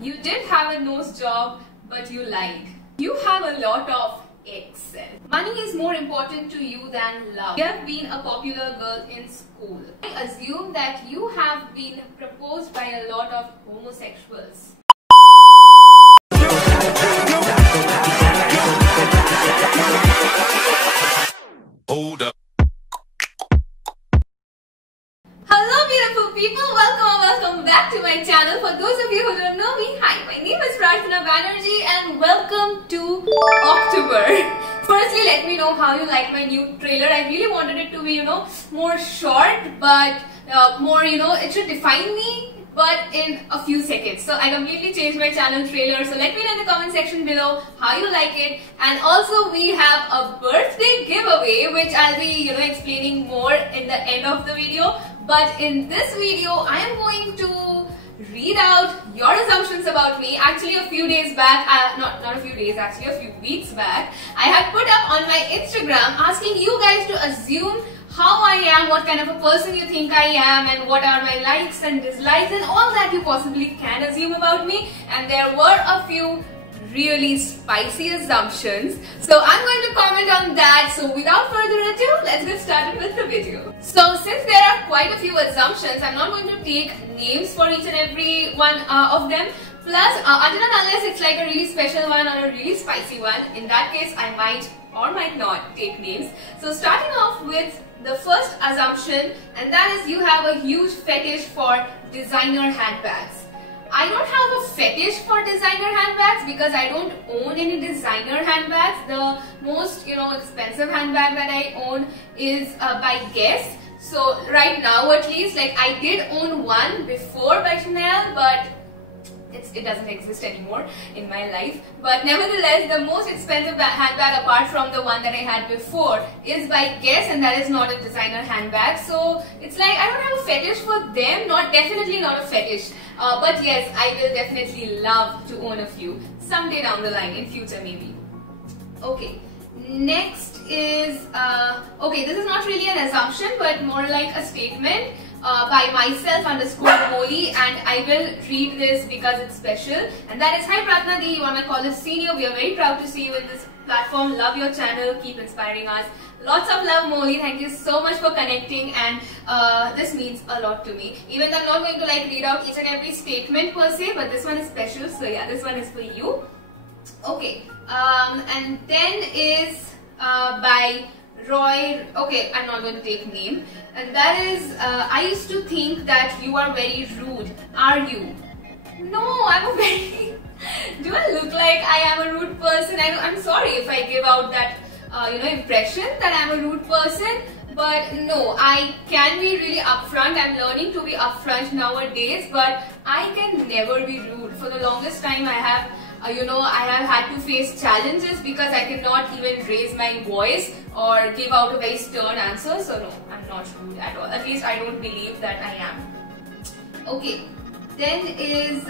You did have a nose job, but you lied. You have a lot of excess. Money is more important to you than love. You have been a popular girl in school. I assume that you have been proposed by a lot of homosexuals. Hold up. Hello beautiful people, welcome back to my channel. For those of you who don't know me, hi, my name is Prarthana Banerjee and welcome to October. Firstly, let me know how you like my new trailer. I really wanted it to be, more short, but more, it should define me, but in a few seconds. So I completely changed my channel trailer. So let me know in the comment section below how you like it. And also we have a birthday giveaway, which I'll be, explaining more in the end of the video. But in this video, I am going to read out your assumptions about me. Actually, a few days back, not a few days, actually a few weeks back, I had put up on my Instagram asking you guys to assume how I am, what kind of a person you think I am, and what are my likes and dislikes and all that you possibly can assume about me. And there were a few really spicy assumptions, so I'm going to comment on that. So without further ado, let's get started with the video. So since there are quite a few assumptions, I'm not going to take names for each and every one of them. Plus, until and unless it's like a really special one or a really spicy one, in that case I might or might not take names. So starting off with the first assumption, and that is you have a huge fetish for designer handbags. I don't have a fetish for designer handbags because I don't own any designer handbags. The most, expensive handbag that I own is by Guess. So right now at least, like I did own one before by Chanel, but it doesn't exist anymore in my life. But nevertheless, the most expensive handbag apart from the one that I had before is by Guess, and that is not a designer handbag. So it's like I don't have a fetish for them, definitely not a fetish. But yes, I will definitely love to own a few someday down the line, in future maybe. Okay, next is, okay, this is not really an assumption but more like a statement by myself_Molly, and I will read this because it's special. And that is, hi Prarthana Di, you are my college senior. We are very proud to see you in this platform. Love your channel, keep inspiring us. Lots of love, Molly. Thank you so much for connecting, and this means a lot to me. Even though I'm not going to read out each and every statement per se, but this one is special. So yeah, this one is for you. Okay, and then is by Roy. Okay, I'm not going to take name. And that is, I used to think that you are very rude. Are you? No, I'm a very... Do I look like I am a rude person? I'm sorry if I give out that, impression that I'm a rude person. But no, I can be really upfront. I'm learning to be upfront nowadays, but I can never be rude. For the longest time, I have had to face challenges because I cannot even raise my voice or give out a very stern answer. So no, I'm not rude at all. At least I don't believe that I am. Okay, then is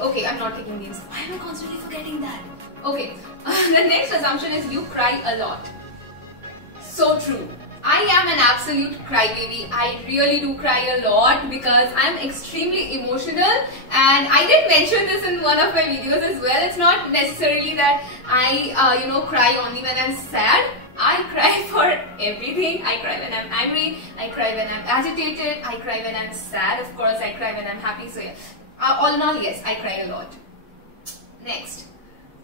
okay, I'm not taking names. Why am I constantly forgetting that? Okay, the next assumption is you cry a lot. So true. I am an absolute crybaby. I really do cry a lot because I'm extremely emotional, and I did mention this in one of my videos as well. It's not necessarily that I cry only when I'm sad. I cry for everything. I cry when I'm angry, I cry when I'm agitated, I cry when I'm sad, of course I cry when I'm happy. So yeah, all in all, yes, I cry a lot. Next,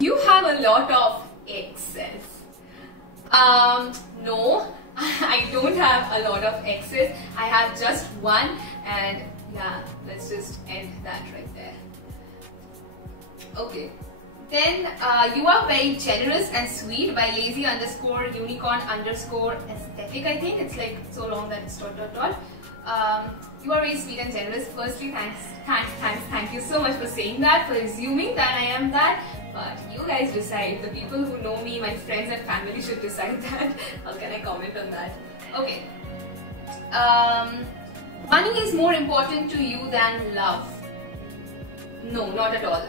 you have a lot of exes. No, I don't have a lot of exes. I have just one, and yeah, let's just end that right there. Okay. Then you are very generous and sweet by lazy_unicorn_aesthetic. I think it's like so long that it's ... You are very sweet and generous. Firstly, thank you so much for saying that, for assuming that I am that. But you guys decide. The people who know me, my friends and family, should decide that. How can I comment on that? Okay. Money is more important to you than love. No, not at all.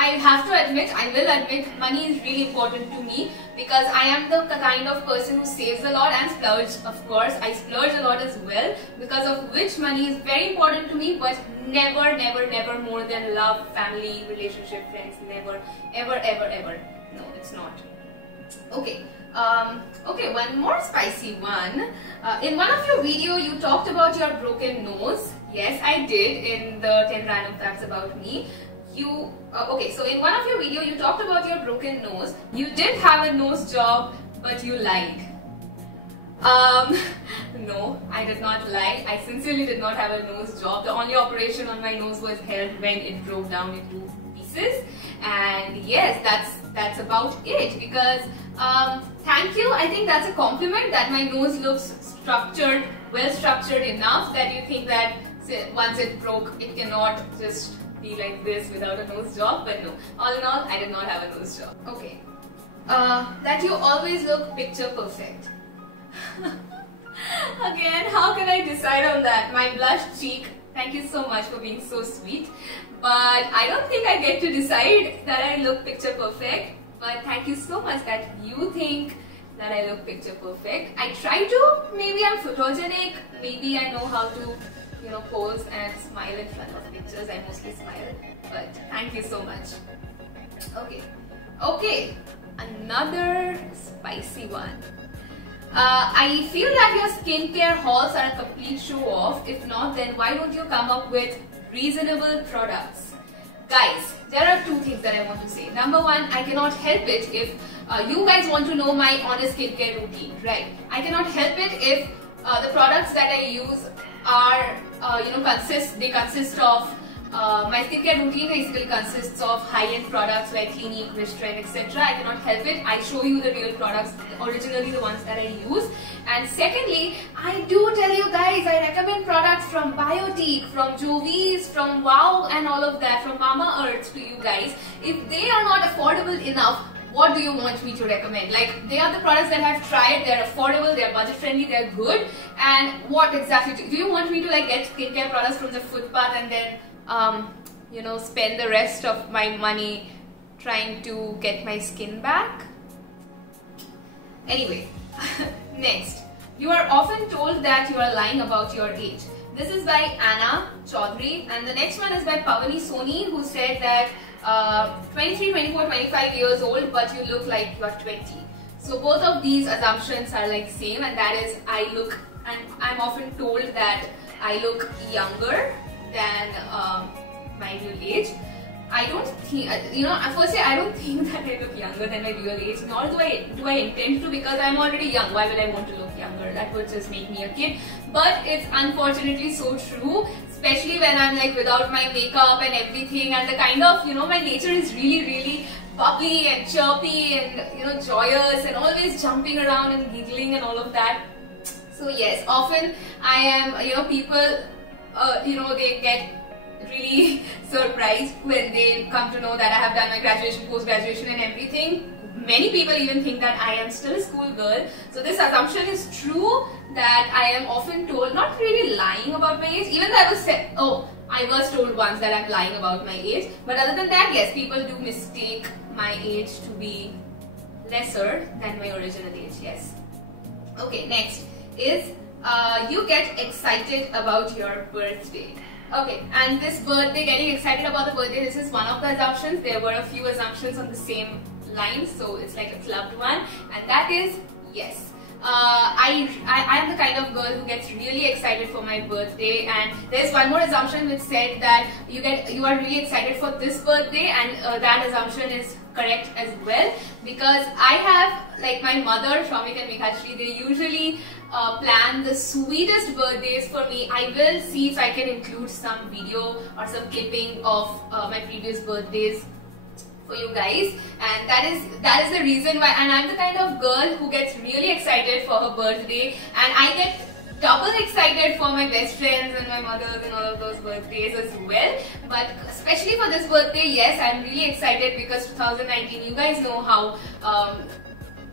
I have to admit, I will admit, money is really important to me because I am the kind of person who saves a lot and splurge. Of course, I splurge a lot as well, because of which money is very important to me, but never, never, never more than love, family, relationship, friends. Never, ever, ever, ever. No, it's not. Okay. Okay, one more spicy one. In one of your video, you talked about your broken nose. Yes, I did, in the 10 random facts about me. Okay, so in one of your video, you talked about your broken nose. You did have a nose job, but you lied. No, I did not lie. I sincerely did not have a nose job. The only operation on my nose was held when it broke down into pieces. And yes, that's about it, because thank you. I think that's a compliment that my nose looks structured, well structured enough that you think that once it broke, it cannot just be like this without a nose job. But no, all in all, I did not have a nose job. Okay. That you always look picture perfect. Again, how can I decide on that? My blushed cheek, thank you so much for being so sweet. But I don't think I get to decide that I look picture perfect. But thank you so much that you think that I look picture perfect. I try to. Maybe I'm photogenic. Maybe I know how to, pose and smile in front of pictures. I mostly smile. But thank you so much. Okay. Okay. Another spicy one. I feel that your skincare hauls are a complete show off. If not, then why don't you come up with reasonable products? Guys, there are two things that I want to say. Number one, I cannot help it if you guys want to know my honest skincare routine, right? I cannot help it if the products that I use are, consist of my skincare routine basically consists of high-end products like Clinique, Wishtrend, etc. I cannot help it. I show you the real products, originally the ones that I use. And secondly, I do tell you guys, I recommend products from Biotique, from Jovies, from Wow and all of that, from Mamaearth to you guys. If they are not affordable enough, what do you want me to recommend? Like, they are the products that I've tried, they're affordable, they're budget friendly, they're good. And what exactly do you want me to get skincare products from the footpath and then spend the rest of my money trying to get my skin back? Anyway, next. You are often told that you are lying about your age. This is by Anna Chaudhary, and the next one is by Pavani Soni, who said that 23, 24, 25 years old, but you look like you are 20. So both of these assumptions are like same, and that is I'm often told that I look younger than my real age. I don't think, firstly, I don't think that I look younger than my real age, nor do I intend to, because I'm already young. Why would I want to look younger? That would just make me a kid. But it's unfortunately so true, especially when I'm without my makeup and everything, and the kind of, my nature is really, really bubbly and chirpy and, joyous and always jumping around and giggling and all of that. So yes, often I am, people, they get really surprised when they come to know that I have done my graduation, post-graduation and everything. Many people even think that I am still a schoolgirl. So this assumption is true, that I am often told, not really lying about my age, even though I was told once that I'm lying about my age. But other than that, yes, people do mistake my age to be lesser than my original age, yes. Okay, next is you get excited about your birthday. Okay, and this birthday, getting excited about the birthday, this is one of the assumptions. There were a few assumptions on the same line, so it's like a clubbed one, and that is yes. I am the kind of girl who gets really excited for my birthday, and there's one more assumption which said that you are really excited for this birthday, and that assumption is correct as well, because I have, my mother, Shramik and Meghashri, they usually plan the sweetest birthdays for me. I will see if I can include some video or some clipping of my previous birthdays for you guys, and that is the reason why. And I'm the kind of girl who gets really excited for her birthday, and I get double excited for my best friends and my mother's and all of those birthdays as well. But especially for this birthday, yes, I'm really excited because 2019, you guys know how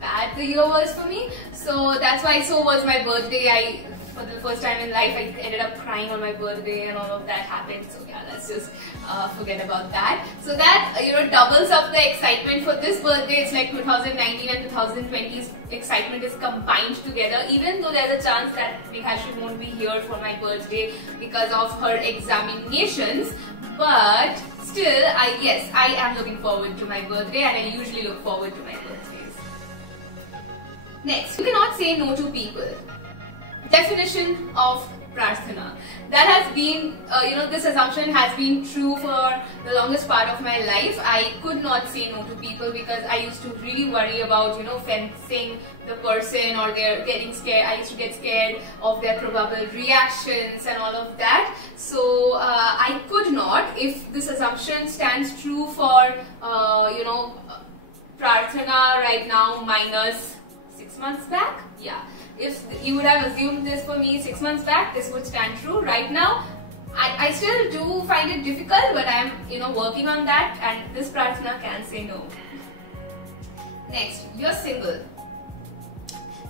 bad the year was for me. So that's why, so was my birthday. I for the first time in life, I ended up crying on my birthday and all of that happened. So yeah, let's just forget about that. So that, doubles up the excitement for this birthday. It's like 2019 and 2020's excitement is combined together, even though there's a chance that Meghashi won't be here for my birthday because of her examinations. But still, I am looking forward to my birthday, and I usually look forward to my birthdays. Next, you cannot say no to people. Definition of Prarthana. That has been, this assumption has been true for the longest part of my life. I could not say no to people because I used to really worry about, fencing the person or they're getting scared. I used to get scared of their probable reactions and all of that. So I could not, if this assumption stands true for, Prarthana right now minus 6 months back. Yeah. If you would have assumed this for me 6 months back, this would stand true. Right now, I still do find it difficult, but I'm, working on that, and this Prarthana can say no. Next, you're single.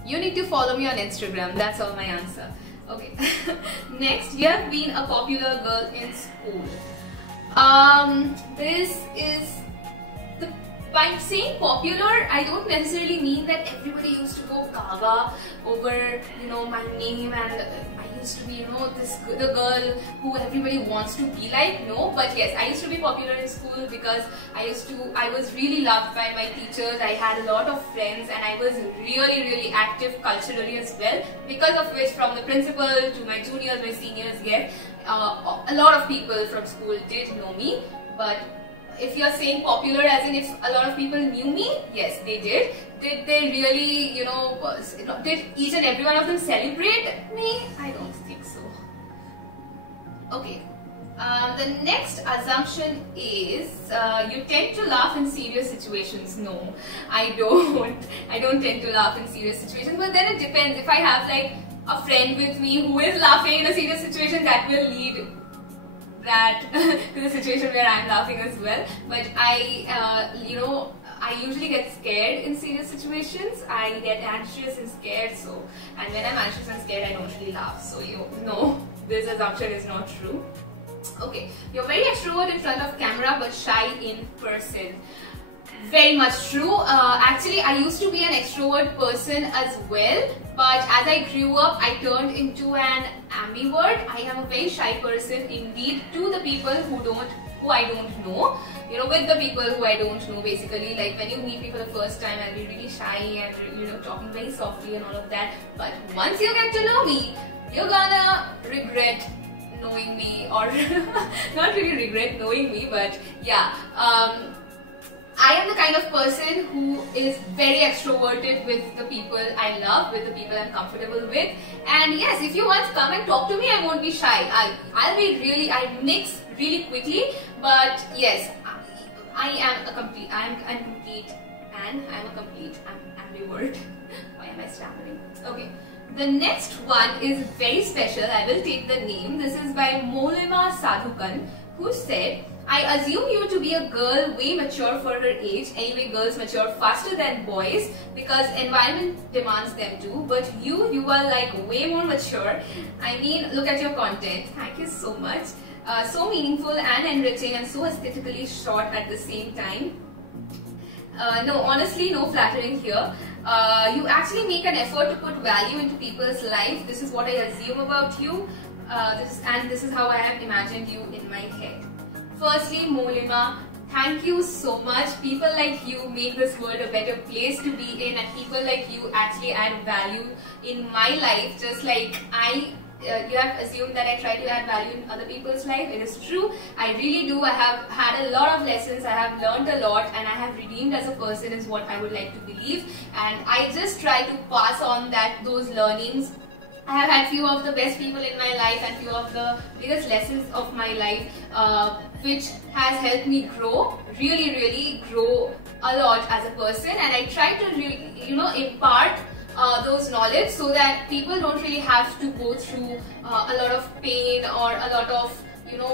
You need to follow me on Instagram. That's all my answer. Okay. Next, you have been a popular girl in school. This is by saying popular, I don't necessarily mean that everybody used to go gaga over, my name, and I used to be, the girl who everybody wants to be like. No, but yes, I used to be popular in school because I was really loved by my teachers. I had a lot of friends, and I was really, really active culturally as well. Because of which, from the principal to my juniors, my seniors, yes, a lot of people from school did know me. But if you're saying popular as in if a lot of people knew me, yes, they did. Did they really, did each and every one of them celebrate me? I don't think so. Okay. The next assumption is you tend to laugh in serious situations. No, I don't. I don't tend to laugh in serious situations, but then it depends. If I have like a friend with me who is laughing in a serious situation, that will lead to the situation where I'm laughing as well. But I usually get scared in serious situations. I get anxious and scared. And when I'm anxious and scared, I don't really laugh. So no, this assumption is not true. Okay, you're very extrovert in front of camera but shy in person. Very much true. Actually, I used to be an extrovert person as well, but as I grew up, I turned into an ambivert. I am a very shy person indeed to the people who I don't know. With the people who I don't know, basically, like when you meet me for the first time, I'll be really shy and talking very softly and all of that. But once you get to know me, you're gonna regret knowing me, or not really regret knowing me, but yeah. I am the kind of person who is very extroverted with the people I love, with the people I'm comfortable with. And yes, if you want to come and talk to me, I won't be shy. I mix really quickly. But yes, I'm a complete ambivert. Why am I stammering? Okay. The next one is very special. I will take the name. This is by Molima Sadhukan, who said, I assume you to be a girl way mature for her age. Anyway, girls mature faster than boys because environment demands them to. But you are like way more mature. I mean, look at your content. Thank you so much. So meaningful and enriching and so aesthetically short at the same time. No, honestly, no flattering here. You actually make an effort to put value into people's life. This is what I assume about you. This is how I have imagined you in my head. Firstly, Molima, thank you so much. People like you make this world a better place to be in, and people like you actually add value in my life, just like you have assumed that I try to add value in other people's life. It is true. I really do. I have had a lot of lessons. I have learned a lot, and I have redeemed as a person is what I would like to believe. And I just try to pass on those learnings. I have had few of the best people in my life and few of the biggest lessons of my life, which has helped me grow, really grow a lot as a person. And I try to impart those knowledge so that people don't really have to go through a lot of pain or a lot of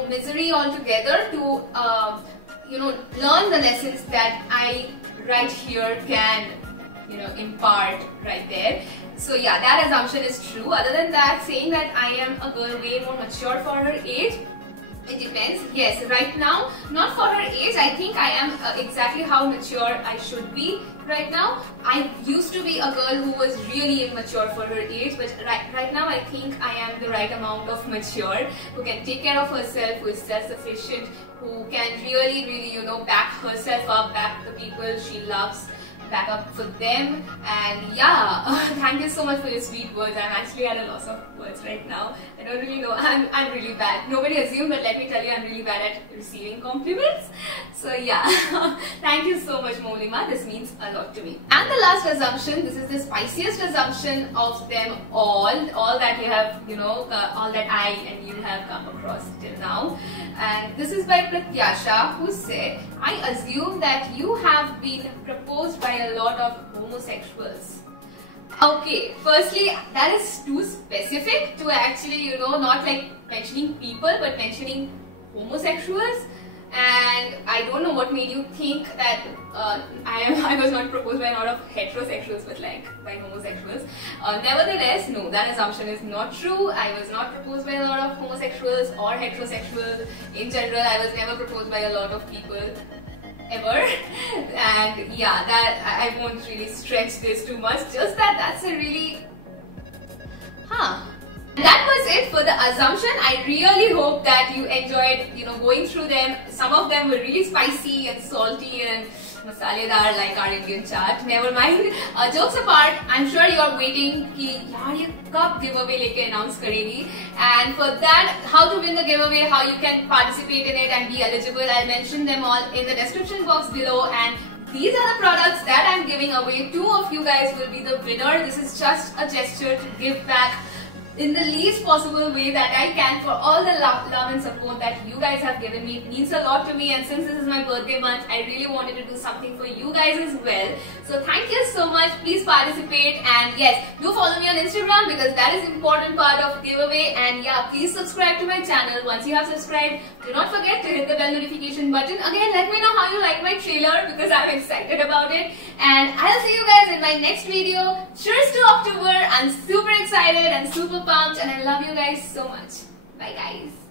misery altogether to learn the lessons that I right here can impart right there. So yeah, that assumption is true. Other than that, saying that I am a girl way more mature for her age, it depends. Yes, right now, not for her age, I think I am exactly how mature I should be right now. I used to be a girl who was really immature for her age, but right now I think I am the right amount of mature, who can take care of herself, who is self-sufficient, who can really, back herself up, back the people she loves, back up for them. And yeah, thank you so much for your sweet words. I'm actually at a loss of words right now. I don't really know. I'm really bad. Nobody assumed, but let me tell you, I'm really bad at receiving compliments. So yeah, thank you so much, Molima. This means a lot to me. And the last assumption, this is the spiciest assumption of them all that you have, all that I and you have come across till now. And this is by Pratyasha, who said, I assume that you have been proposed by a lot of homosexuals. Okay, firstly, that is too specific to actually, not like mentioning people, but mentioning homosexuals. And I don't know what made you think that I was not proposed by a lot of heterosexuals, but like by homosexuals. Nevertheless, no, that assumption is not true. I was not proposed by a lot of homosexuals or heterosexuals. In general, I was never proposed by a lot of people, ever. And yeah, that I won't really stretch this too much. Just that's a really, That was it for the assumption. I really hope that you enjoyed, going through them. Some of them were really spicy and salty and masaledar like our Indian chart. Never mind. Jokes apart, I'm sure you are waiting कि यार ये कब giveaway लेके announce करेगी. And for that, how to win the giveaway, how you can participate in it and be eligible, I'll mention them all in the description box below. And these are the products that I'm giving away. 2 of you guys will be the winner. This is just a gesture to give back in the least possible way that I can for all the love and support that you guys have given me. It means a lot to me, and since this is my birthday month, I really wanted to do something for you guys as well. So thank you so much. Please participate, and yes, do follow me on Instagram because that is important part of giveaway. And yeah, please subscribe to my channel. Once you have subscribed, do not forget to hit the bell notification button. Again, let me know how you like my trailer because I'm excited about it. And I'll see you guys in my next video. Cheers to October. I'm super excited and super pumped, and I love you guys so much. Bye guys.